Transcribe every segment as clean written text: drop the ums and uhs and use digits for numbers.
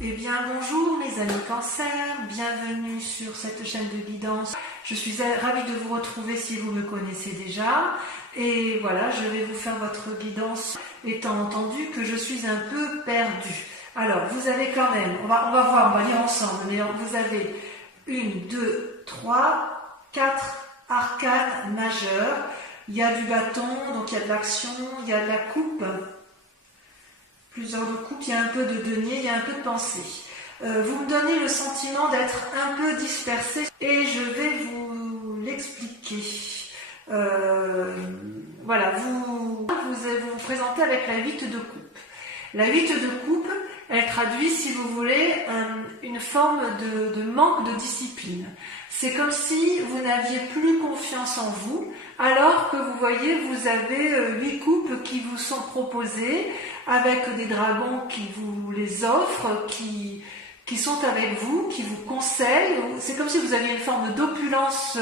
Eh bien bonjour mes amis Cancer, bienvenue sur cette chaîne de guidance. Je suis ravie de vous retrouver si vous me connaissez déjà. Et voilà, je vais vous faire votre guidance étant entendu que je suis un peu perdue. Alors vous avez quand même, on va voir, on va lire ensemble, mais vous avez 1, 2, 3, 4 arcanes majeures. Il y a du bâton, donc il y a de l'action, il y a de la coupe. Plusieurs de coupe, il y a un peu de denier, il y a un peu de pensée. Vous me donnez le sentiment d'être un peu dispersé et je vais vous l'expliquer. Voilà, vous vous présentez avec la 8 de coupe. La 8 de coupe, elle traduit, si vous voulez, une forme de manque de discipline. C'est comme si vous n'aviez plus confiance en vous, alors que vous voyez, vous avez 8 coupes qui vous sont proposées, avec des dragons qui vous les offrent, qui sont avec vous, qui vous conseillent. C'est comme si vous aviez une forme d'opulence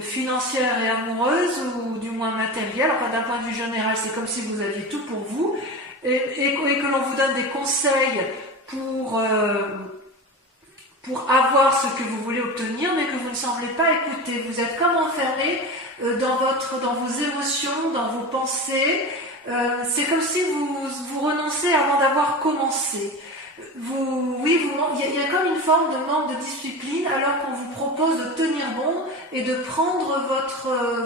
financière et amoureuse, ou du moins matérielle. Enfin, d'un point de vue général, c'est comme si vous aviez tout pour vous, et que l'on vous donne des conseils pour avoir ce que vous voulez obtenir, mais que vous ne semblez pas écouter. Vous êtes comme enfermé dans vos émotions, dans vos pensées. C'est comme si vous renoncez avant d'avoir commencé. Il y a comme une forme de manque de discipline, alors qu'on vous propose de tenir bon et de prendre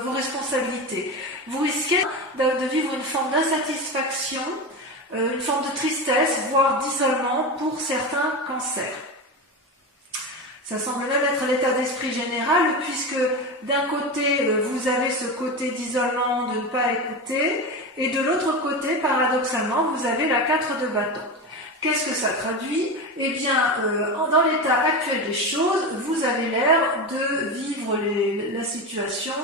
vos responsabilités. Vous risquez de vivre une forme d'insatisfaction, une forme de tristesse, voire d'isolement pour certains cancers. Ça semble même être l'état d'esprit général, puisque d'un côté, vous avez ce côté d'isolement, de ne pas écouter, et de l'autre côté, paradoxalement, vous avez la 4 de bâton. Qu'est-ce que ça traduit? Eh bien, dans l'état actuel des choses, vous avez l'air de vivre la situation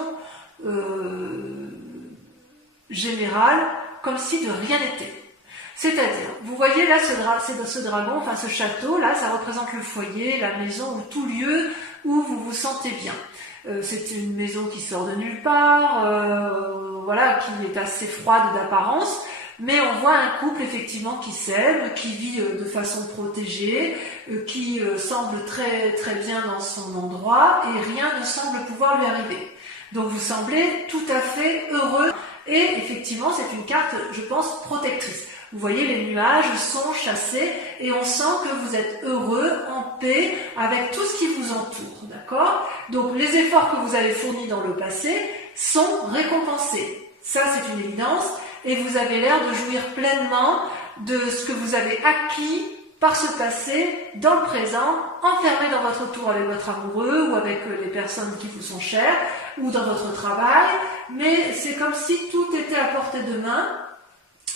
générale comme si de rien n'était. C'est-à-dire, vous voyez là ce dragon, enfin ce château, là ça représente le foyer, la maison ou tout lieu où vous vous sentez bien. C'est une maison qui sort de nulle part, voilà, qui est assez froide d'apparence, mais on voit un couple effectivement qui s'aime, qui vit de façon protégée, qui semble très très bien dans son endroit et rien ne semble pouvoir lui arriver. Donc vous semblez tout à fait heureux et effectivement c'est une carte, je pense, protectrice. Vous voyez, les nuages sont chassés et on sent que vous êtes heureux, en paix, avec tout ce qui vous entoure, d'accord? Donc les efforts que vous avez fournis dans le passé sont récompensés. Ça, c'est une évidence. Et vous avez l'air de jouir pleinement de ce que vous avez acquis par ce passé, dans le présent, enfermé dans votre tour avec votre amoureux ou avec les personnes qui vous sont chères, ou dans votre travail. Mais c'est comme si tout était à portée de main.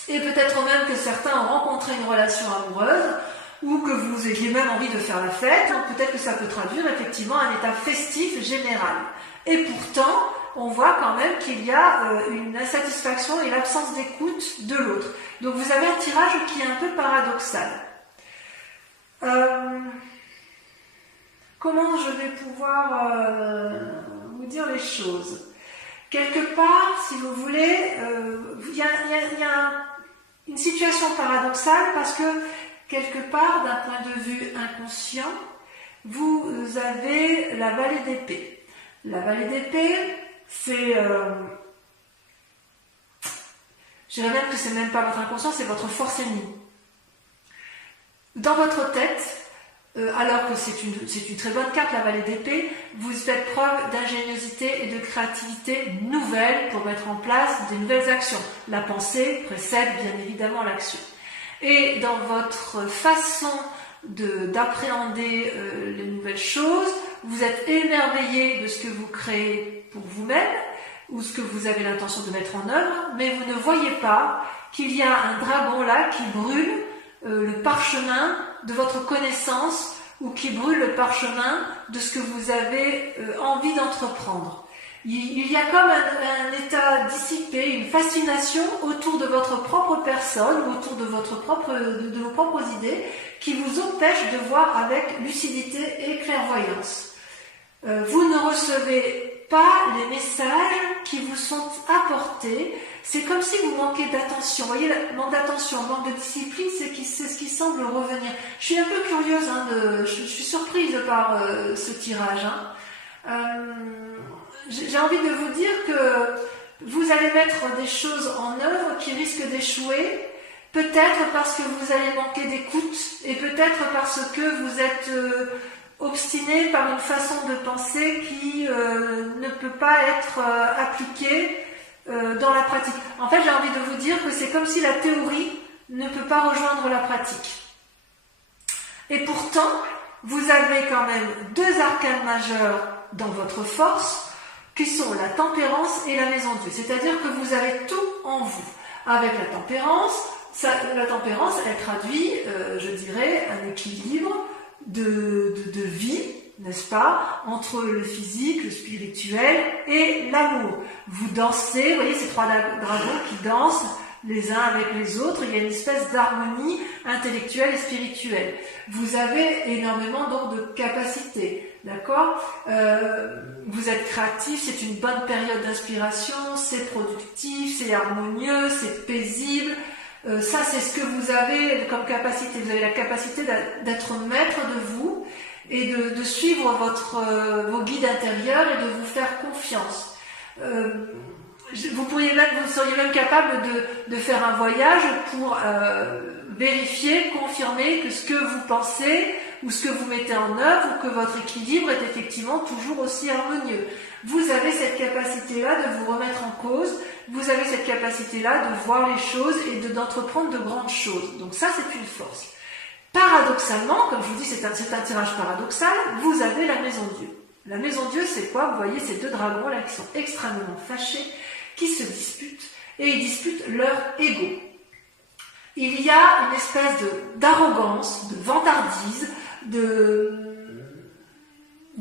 Et peut-être même que certains ont rencontré une relation amoureuse ou que vous ayez même envie de faire la fête. Donc peut-être que ça peut traduire effectivement un état festif général. Et pourtant, on voit quand même qu'il y a une insatisfaction et l'absence d'écoute de l'autre. Donc vous avez un tirage qui est un peu paradoxal. Comment je vais pouvoir vous dire les choses? Quelque part, si vous voulez, il y a une situation paradoxale parce que, quelque part, d'un point de vue inconscient, vous avez la vallée d'épée. La vallée d'épée, c'est... je dirais même que c'est même pas votre inconscient, c'est votre force ennemie. Dans votre tête, alors que c'est une très bonne carte, la vallée d'épée, vous faites preuve d'ingéniosité et de créativité nouvelle pour mettre en place des nouvelles actions. La pensée précède bien évidemment l'action. Et dans votre façon d'appréhender les nouvelles choses, vous êtes émerveillé de ce que vous créez pour vous-même, ou ce que vous avez l'intention de mettre en œuvre, mais vous ne voyez pas qu'il y a un dragon là qui brûle le parchemin de votre connaissance ou qui brûle le parchemin de ce que vous avez envie d'entreprendre. Il y a comme un état dissipé, une fascination autour de votre propre personne, autour de de vos propres idées, qui vous empêche de voir avec lucidité et clairvoyance. Vous ne recevez pas les messages qui vous sont apportés. C'est comme si vous manquez d'attention. Vous voyez, le manque d'attention, le manque de discipline, c'est ce qui semble revenir. Je suis un peu curieuse, je suis surprise par ce tirage. J'ai envie de vous dire que vous allez mettre des choses en œuvre qui risquent d'échouer, peut-être parce que vous allez manquer d'écoute, et peut-être parce que vous êtes obstiné par une façon de penser qui ne peut pas être appliquée dans la pratique. En fait, j'ai envie de vous dire que c'est comme si la théorie ne peut pas rejoindre la pratique. Et pourtant, vous avez quand même deux arcanes majeurs dans votre force, qui sont la tempérance et la maison Dieu. C'est-à-dire que vous avez tout en vous. Avec la tempérance, elle traduit, je dirais, un équilibre de vie, n'est-ce pas, entre le physique, le spirituel et l'amour. Vous dansez, vous voyez ces trois dragons qui dansent les uns avec les autres, il y a une espèce d'harmonie intellectuelle et spirituelle. Vous avez énormément donc de capacités, d'accord, vous êtes créatif, c'est une bonne période d'inspiration, c'est productif, c'est harmonieux, c'est paisible. Ça, c'est ce que vous avez comme capacité. Vous avez la capacité d'être maître de vous et de suivre vos guides intérieurs et de vous faire confiance. Vous seriez même capable de faire un voyage pour vérifier, confirmer que ce que vous pensez ou ce que vous mettez en œuvre ou que votre équilibre est effectivement toujours aussi harmonieux. Vous avez cette capacité-là de vous remettre en cause, vous avez cette capacité-là de voir les choses et d'entreprendre de grandes choses. Donc ça, c'est une force. Paradoxalement, comme je vous dis, c'est un tirage paradoxal, vous avez la maison Dieu. La maison Dieu, c'est quoi? Vous voyez ces deux dragons là qui sont extrêmement fâchés, qui se disputent, et ils disputent leur ego. Il y a une espèce d'arrogance, de vantardise, de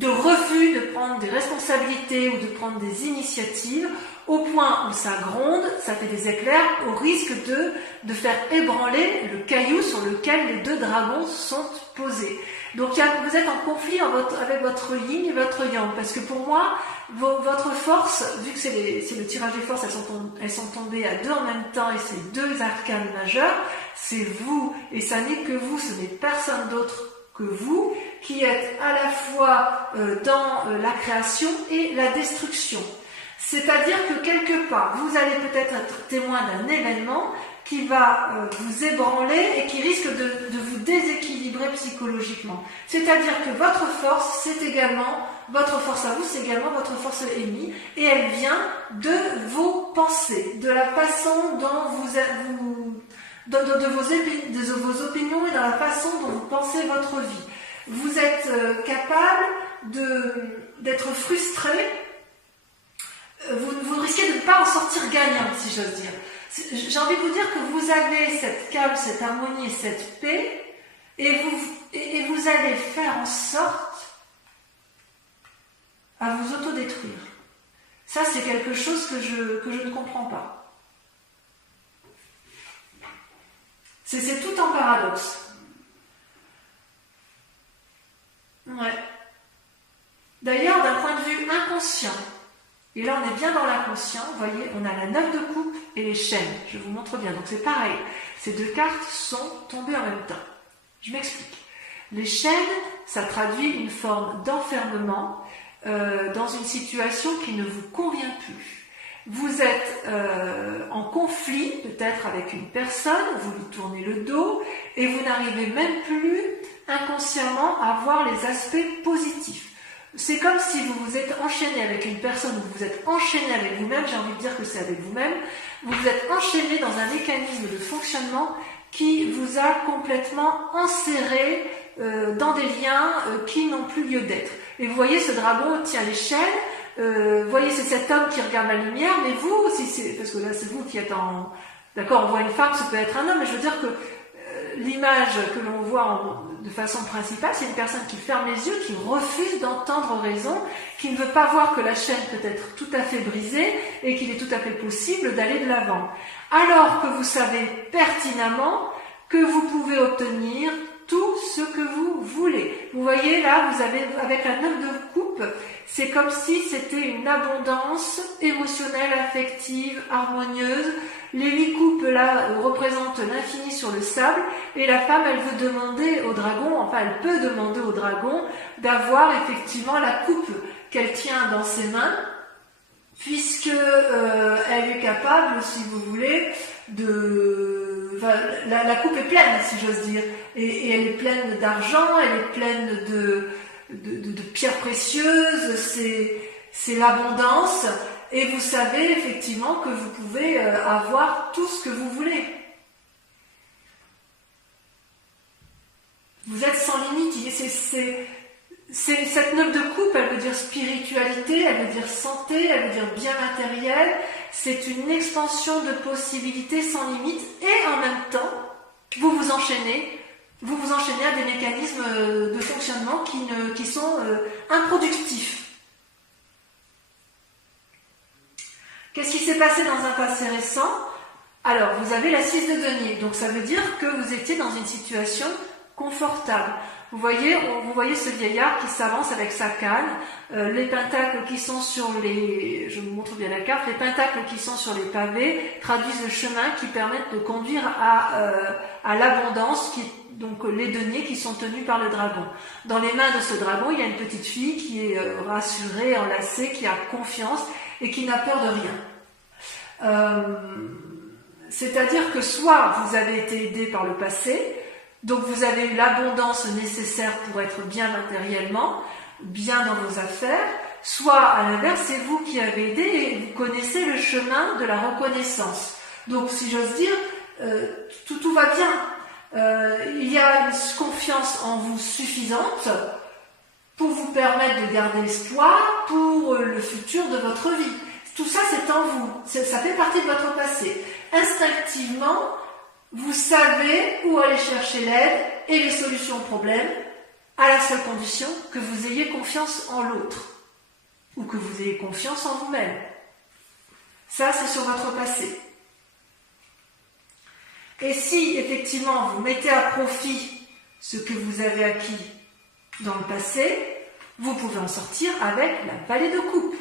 refus de prendre des responsabilités ou de prendre des initiatives, au point où ça gronde, ça fait des éclairs, au risque de faire ébranler le caillou sur lequel les deux dragons sont posés. Donc vous êtes en conflit avec votre yin et votre yang, parce que pour moi, votre force, vu que c'est le tirage des forces, elles sont tombées à deux en même temps, et c'est deux arcanes majeures, c'est vous, et ça n'est que vous, ce n'est personne d'autre que vous, qui êtes à la fois dans la création et la destruction. C'est-à-dire que quelque part, vous allez peut-être être témoin d'un événement qui va vous ébranler et qui risque de vous déséquilibrer psychologiquement. C'est-à-dire que votre force, votre force à vous, c'est également votre force ennemie, et elle vient de vos pensées, de la façon dont de vos opinions et dans la façon dont vous pensez votre vie. Vous êtes capable d'être frustré, vous risquez de ne pas en sortir gagnant, si j'ose dire. J'ai envie de vous dire que vous avez cette calme, cette harmonie et cette paix, et vous allez faire en sorte à vous autodétruire. Ça, c'est quelque chose que je ne comprends pas. C'est tout en paradoxe. Ouais. D'ailleurs, d'un point de vue inconscient, et là on est bien dans l'inconscient, vous voyez, on a la 9 de coupe et les chaînes. Je vous montre bien. Donc c'est pareil. Ces deux cartes sont tombées en même temps. Je m'explique. Les chaînes, ça traduit une forme d'enfermement dans une situation qui ne vous convient plus. Vous êtes en conflit peut-être avec une personne, vous lui tournez le dos et vous n'arrivez même plus inconsciemment à voir les aspects positifs. C'est comme si vous vous êtes enchaîné avec une personne, vous vous êtes enchaîné avec vous-même, j'ai envie de dire que c'est avec vous-même, vous vous êtes enchaîné dans un mécanisme de fonctionnement qui vous a complètement enserré dans des liens qui n'ont plus lieu d'être. Et vous voyez, ce dragon tient l'échelle, vous voyez, c'est cet homme qui regarde la lumière, mais vous, parce que là c'est vous qui êtes en... D'accord, on voit une femme, ça peut être un homme, mais je veux dire que l'image que l'on voit de façon principale, c'est une personne qui ferme les yeux, qui refuse d'entendre raison, qui ne veut pas voir que la chaîne peut être tout à fait brisée et qu'il est tout à fait possible d'aller de l'avant. Alors que vous savez pertinemment que vous pouvez obtenir tout ce que vous voulez. Vous voyez là, vous avez avec la 9 de coupe, coupe, c'est comme si c'était une abondance émotionnelle, affective, harmonieuse. Les 8 coupes là représentent l'infini sur le sable, et la femme, elle veut demander au dragon, enfin elle peut demander au dragon d'avoir effectivement la coupe qu'elle tient dans ses mains, puisque elle est capable, si vous voulez, enfin, la coupe est pleine, si j'ose dire, et elle est pleine d'argent, elle est pleine de pierres précieuses, c'est l'abondance, et vous savez effectivement que vous pouvez avoir tout ce que vous voulez. Vous êtes sans limite. Cette 9 de coupe, elle veut dire spiritualité, elle veut dire santé, elle veut dire bien matériel. C'est une expansion de possibilités sans limite, et en même temps, vous vous enchaînez à des mécanismes de fonctionnement qui sont improductifs. Qu'est-ce qui s'est passé dans un passé récent? Alors, vous avez la 6 de denier, donc ça veut dire que vous étiez dans une situation confortable. Vous voyez ce vieillard qui s'avance avec sa canne, les pentacles qui sont sur les... Je vous montre bien la carte. Les pentacles qui sont sur les pavés traduisent le chemin qui permettent de conduire à l'abondance, donc les deniers qui sont tenus par le dragon. Dans les mains de ce dragon, il y a une petite fille qui est rassurée, enlacée, qui a confiance et qui n'a peur de rien. C'est-à-dire que soit vous avez été aidé par le passé, donc vous avez eu l'abondance nécessaire pour être bien matériellement, bien dans vos affaires, soit à l'inverse, c'est vous qui avez aidé et vous connaissez le chemin de la reconnaissance. Donc si j'ose dire, tout va bien. Il y a une confiance en vous suffisante pour vous permettre de garder espoir pour le futur de votre vie. Tout ça, c'est en vous. Ça fait partie de votre passé. Instinctivement, vous savez où aller chercher l'aide et les solutions aux problèmes, à la seule condition que vous ayez confiance en l'autre, ou que vous ayez confiance en vous-même. Ça, c'est sur votre passé. Et si, effectivement, vous mettez à profit ce que vous avez acquis dans le passé, vous pouvez en sortir avec la vallée de coupe.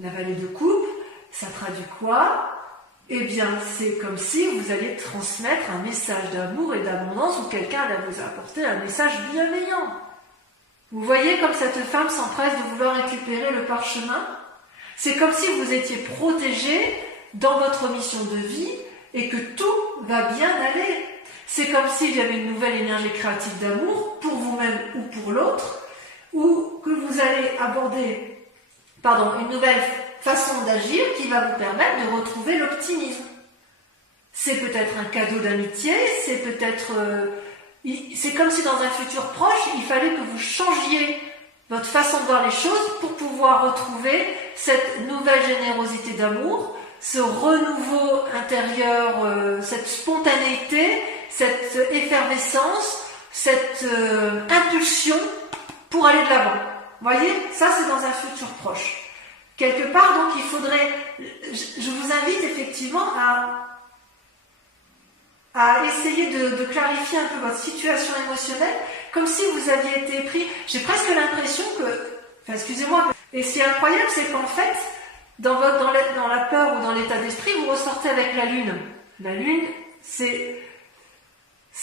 La vallée de coupe, ça traduit quoi? Eh bien, c'est comme si vous alliez transmettre un message d'amour et d'abondance, ou quelqu'un allait vous apporter un message bienveillant. Vous voyez comme cette femme s'empresse de vouloir récupérer le parchemin? C'est comme si vous étiez protégé dans votre mission de vie et que tout va bien aller. C'est comme s'il y avait une nouvelle énergie créative d'amour pour vous-même ou pour l'autre, ou que vous allez aborder une nouvelle façon d'agir qui va vous permettre de retrouver l'optimisme. C'est peut-être un cadeau d'amitié, c'est peut-être... c'est comme si dans un futur proche, il fallait que vous changiez votre façon de voir les choses pour pouvoir retrouver cette nouvelle générosité d'amour, ce renouveau intérieur, cette spontanéité, cette effervescence, cette impulsion pour aller de l'avant. Vous voyez, ça c'est dans un futur proche. Quelque part, donc, il faudrait... Je vous invite effectivement à essayer de clarifier un peu votre situation émotionnelle, comme si vous aviez été pris... J'ai presque l'impression que... Enfin, excusez-moi. Et ce qui est incroyable, c'est qu'en fait, dans la peur ou dans l'état d'esprit, vous ressortez avec la lune. La lune, c'est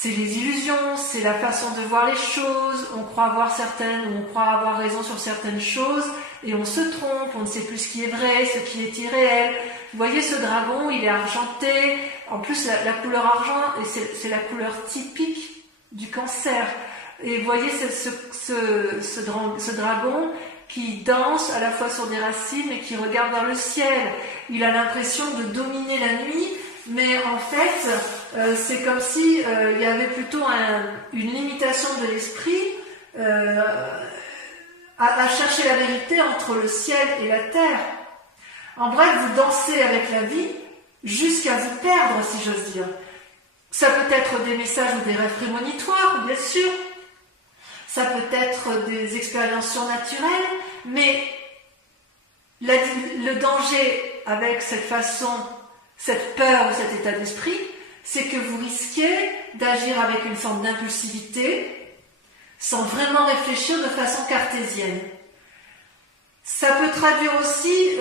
les illusions, c'est la façon de voir les choses. On croit avoir raison sur certaines choses, et on se trompe, on ne sait plus ce qui est vrai, ce qui est irréel. Vous voyez, ce dragon, il est argenté. En plus, la couleur argent, c'est la couleur typique du cancer. Et vous voyez ce dragon qui danse à la fois sur des racines et qui regarde vers le ciel. Il a l'impression de dominer la nuit, mais en fait, c'est comme si il y avait plutôt une limitation de l'esprit à chercher la vérité entre le ciel et la terre. En bref, vous dansez avec la vie jusqu'à vous perdre, si j'ose dire. Ça peut être des messages ou des rêves prémonitoires, bien sûr. Ça peut être des expériences surnaturelles, mais le danger avec cette peur ou cet état d'esprit, c'est que vous risquez d'agir avec une forme d'impulsivité sans vraiment réfléchir de façon cartésienne. Ça peut traduire aussi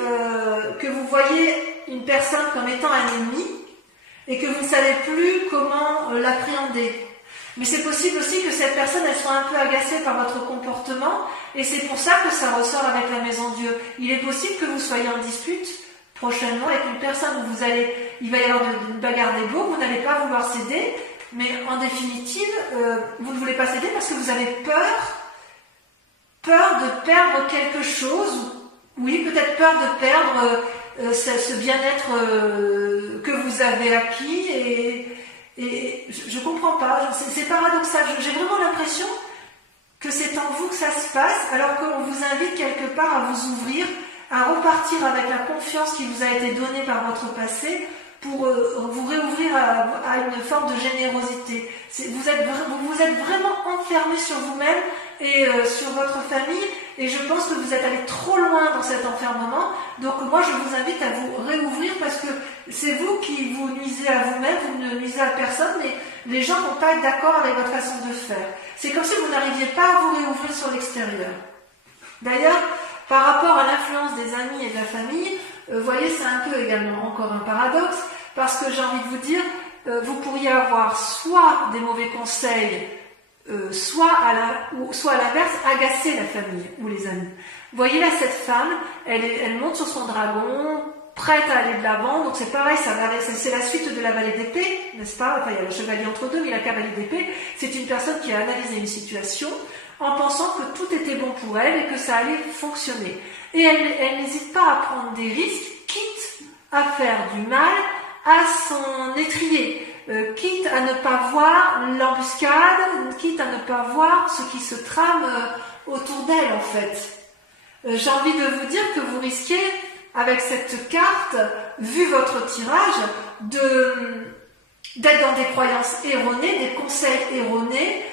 que vous voyez une personne comme étant un ennemi et que vous ne savez plus comment l'appréhender. Mais c'est possible aussi que cette personne, elle soit un peu agacée par votre comportement et c'est pour ça que ça ressort avec la maison Dieu. Il est possible que vous soyez en dispute prochainement avec une personne où il va y avoir une bagarre d'ego, vous n'allez pas vouloir céder, mais en définitive, vous ne voulez pas céder parce que vous avez peur de perdre quelque chose, oui, peut-être peur de perdre ce bien-être que vous avez acquis et je comprends pas, c'est paradoxal, j'ai vraiment l'impression que c'est en vous que ça se passe, alors qu'on vous invite quelque part à vous ouvrir, à repartir avec la confiance qui vous a été donnée par votre passé pour vous réouvrir à une forme de générosité. Vous êtes vraiment enfermé sur vous-même et sur votre famille et je pense que vous êtes allé trop loin dans cet enfermement. Donc moi je vous invite à vous réouvrir parce que c'est vous qui vous nuisez à vous-même, vous ne nuisez à personne, mais les gens ne vont pas être d'accord avec votre façon de faire. C'est comme si vous n'arriviez pas à vous réouvrir sur l'extérieur. D'ailleurs, par rapport à l'influence des amis et de la famille, vous voyez, c'est un peu également encore un paradoxe, parce que j'ai envie de vous dire, vous pourriez avoir soit des mauvais conseils, soit à l'inverse, agacer la famille ou les amis. Vous voyez là, cette femme, elle monte sur son dragon, prête à aller de l'avant, donc c'est pareil, c'est la suite de la vallée d'épée, n'est-ce pas? Enfin, il y a le chevalier entre deux, mais la cavalier d'épée, c'est une personne qui a analysé une situation en pensant que tout était bon pour elle et que ça allait fonctionner. Et elle n'hésite pas à prendre des risques, quitte à faire du mal à son étrier, quitte à ne pas voir l'embuscade, quitte à ne pas voir ce qui se trame autour d'elle en fait. J'ai envie de vous dire que vous risquez, avec cette carte, vu votre tirage, d'être dans des croyances erronées, des conseils erronés,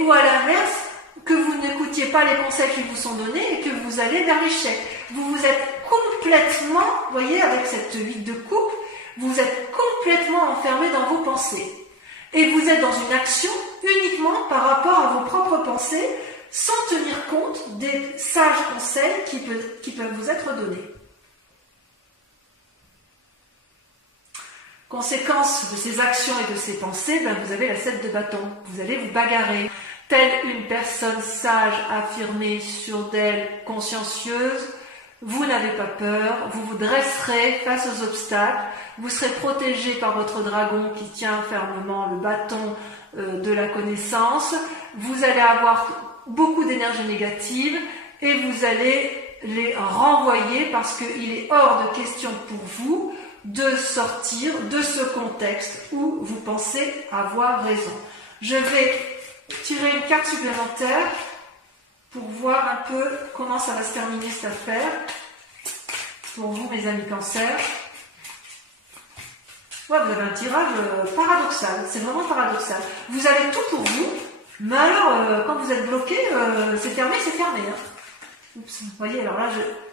ou à l'inverse, que vous n'écoutiez pas les conseils qui vous sont donnés et que vous allez vers l'échec. Vous vous êtes complètement, vous voyez, avec cette 8 de coupe, vous êtes complètement enfermé dans vos pensées. Et vous êtes dans une action uniquement par rapport à vos propres pensées, sans tenir compte des sages conseils qui peuvent vous être donnés. Conséquence de ces actions et de ces pensées, vous avez la 7 de bâton. Vous allez vous bagarrer. Telle une personne sage, affirmée, sûre d'elle, consciencieuse, vous n'avez pas peur, vous vous dresserez face aux obstacles, vous serez protégé par votre dragon qui tient fermement le bâton de la connaissance, vous allez avoir beaucoup d'énergie négative et vous allez les renvoyer parce qu'il est hors de question pour vous de sortir de ce contexte où vous pensez avoir raison. Je vais tirer une carte supplémentaire pour voir un peu comment ça va se terminer cette affaire pour vous, mes amis cancer. Ouais, vous avez un tirage paradoxal, c'est vraiment paradoxal. Vous avez tout pour vous, mais alors quand vous êtes bloqué, c'est fermé, hein. Oups, vous voyez, alors là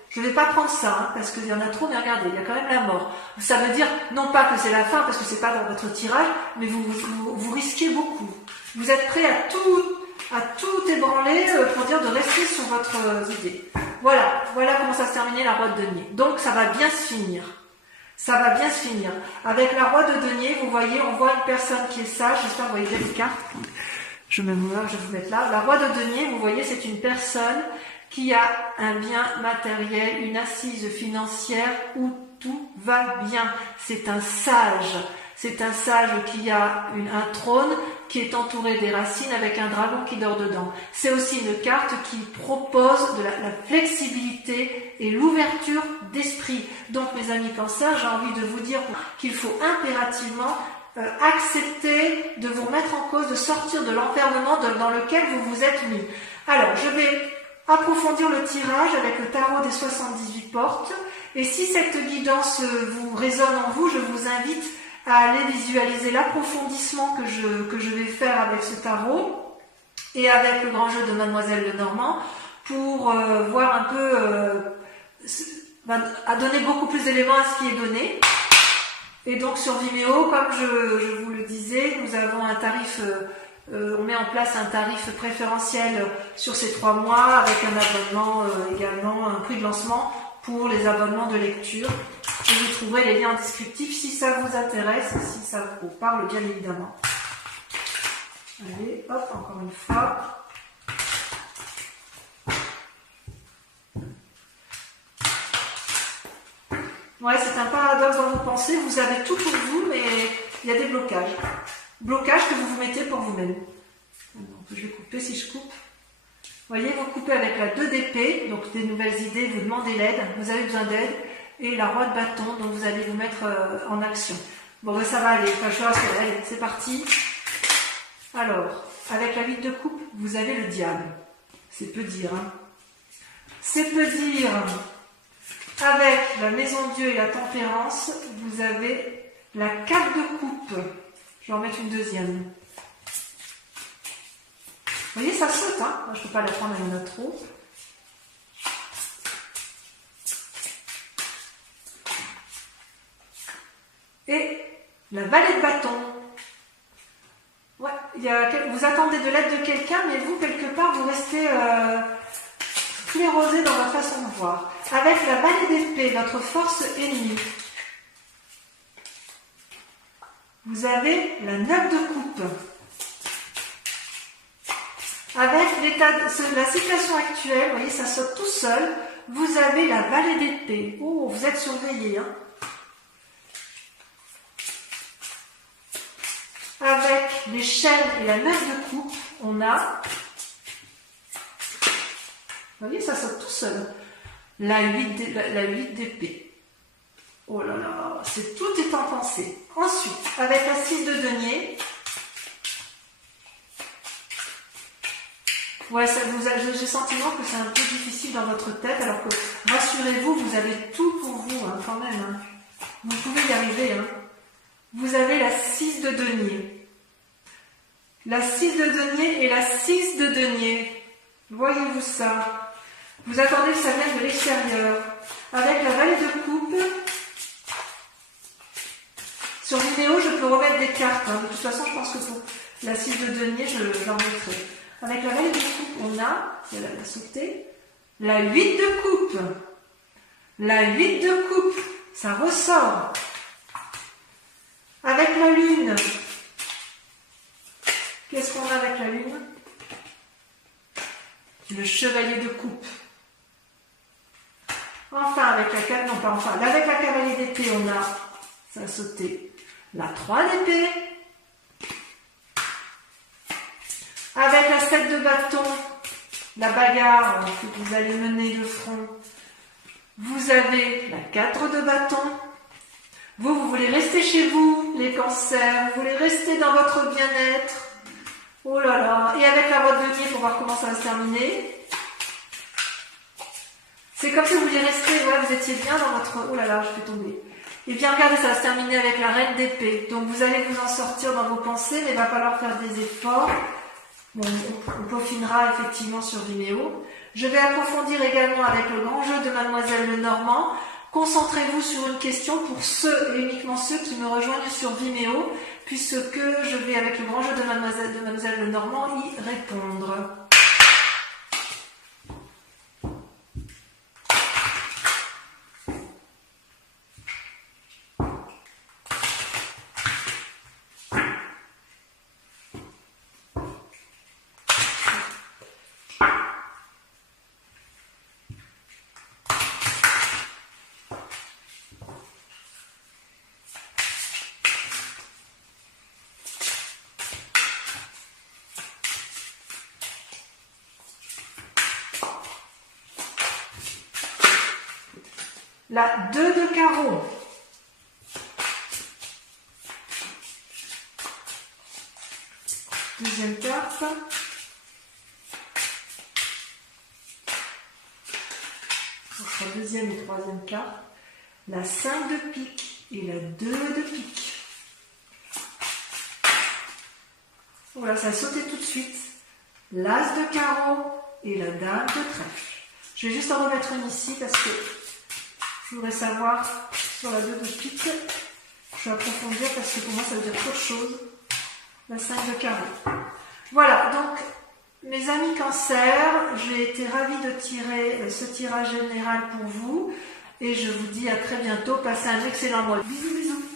je ne vais pas prendre ça, hein, parce qu'il y en a trop, mais regardez, il y a quand même la mort. Ça veut dire, non pas que c'est la fin, parce que c'est pas dans votre tirage, mais vous risquez beaucoup. Vous êtes prêt à tout ébranler pour dire de rester sur votre idée. Voilà comment ça se terminait la roue de denier. Donc ça va bien se finir. Ça va bien se finir. Avec la roue de denier, vous voyez, on voit une personne qui est sage. J'espère que vous voyez bien les cartes. Je vais vous mettre là. La roue de denier, vous voyez, c'est une personne qui a un bien matériel, une assise financière où tout va bien. C'est un sage. C'est un sage qui a un trône qui est entouré des racines avec un dragon qui dort dedans. C'est aussi une carte qui propose de la flexibilité et l'ouverture d'esprit. Donc mes amis cancer, j'ai envie de vous dire qu'il faut impérativement accepter de vous remettre en cause, de sortir de l'enfermement dans lequel vous vous êtes mis. Alors, je vais approfondir le tirage avec le tarot des 78 portes. Et si cette guidance vous résonne en vous, je vous invite à aller visualiser l'approfondissement que je vais faire avec ce tarot et avec le grand jeu de Mademoiselle Lenormand pour voir un peu, à donner beaucoup plus d'éléments à ce qui est donné. Et donc sur Vimeo, comme je vous le disais, nous avons un tarif on met en place un tarif préférentiel sur ces 3 mois avec un abonnement également, un prix de lancement pour les abonnements de lecture. Et vous trouverez les liens en descriptif si ça vous intéresse, si ça vous parle bien évidemment. Allez, hop, encore une fois. Ouais, c'est un paradoxe dans vos pensées. Vous avez tout pour vous, mais il y a des blocages. Blocages que vous vous mettez pour vous-même. Je vais couper si je coupe. Vous voyez, vous coupez avec la 2 d'épée, donc des nouvelles idées, vous demandez l'aide, vous avez besoin d'aide, et la roi de bâton, donc vous allez vous mettre en action. Bon, ben, ça va aller, enfin, je rassure, allez, c'est parti. Alors, avec la 8 de coupe, vous avez le diable. C'est peu dire, hein. C'est peu dire. Avec la maison Dieu et la tempérance, vous avez la 4 de coupe. Je vais en mettre une deuxième. Vous voyez, ça saute, hein. Moi, je ne peux pas la prendre, il y en a trop. Et la vallée de bâton. Ouais, vous attendez de l'aide de quelqu'un, mais vous, quelque part, vous restez sclérosé dans votre façon de voir. Avec la vallée d'épée, votre force ennemie. Vous avez la 9 de coupe. Avec la situation actuelle, vous voyez, ça saute tout seul. Vous avez la vallée d'épée. Oh, vous êtes surveillé, hein. Avec les chaînes et la 9 de coupe, on a, vous voyez, ça saute tout seul. La 8 d'épée. Oh là là, tout est en pensée. Ensuite, avec la 6 de denier, ouais, j'ai le sentiment que c'est un peu difficile dans votre tête, alors que, rassurez-vous, vous avez tout pour vous, hein, quand même. Hein. Vous pouvez y arriver. Hein. Vous avez la 6 de denier. La 6 de denier et la 6 de denier. Voyez-vous ça? Vous attendez que ça vienne de l'extérieur. Avec la vallée de coupe, sur vidéo, je peux remettre des cartes. Hein. De toute façon, je pense que pour la 6 de denier, je l'en mettrai. Avec la vallée de coupe, on a, elle a sauté, la 8 de coupe. La 8 de coupe, ça ressort. Avec la lune, qu'est-ce qu'on a avec la lune? Le chevalier de coupe. Enfin, avec avec la cavalier d'épée, on a, ça a sauté, la 3 d'épée. Avec la 7 de bâton, la bagarre que vous allez mener de front, vous avez la 4 de bâton. Vous voulez rester chez vous, les cancers, vous voulez rester dans votre bien-être. Oh là là, et avec la roi de denier pour voir comment ça va se terminer. C'est comme si vous vouliez rester, voilà, vous étiez bien dans votre... Oh là là, je vais tomber. Et bien regardez, ça va se terminer avec la reine d'épée. Donc vous allez vous en sortir dans vos pensées, mais il va falloir faire des efforts. Bon, on peaufinera effectivement sur Vimeo. Je vais approfondir également avec le grand jeu de Mademoiselle Lenormand. Concentrez-vous sur une question pour ceux et uniquement ceux qui me rejoignent sur Vimeo, puisque je vais avec le grand jeu de Mademoiselle Lenormand y répondre. La 2 de carreau. Deuxième carte. Entre deuxième et troisième carte. La 5 de pique et la 2 de pique. Voilà, ça a sauté tout de suite. L'as de carreau et la dame de trèfle. Je vais juste en remettre une ici parce que je voudrais savoir sur la 2 de pique. Je vais approfondir parce que pour moi ça veut dire trop de choses. La 5 de carreau. Mes amis Cancer, j'ai été ravie de tirer ce tirage général pour vous et je vous dis à très bientôt. Passez un excellent mois. Bisous bisous.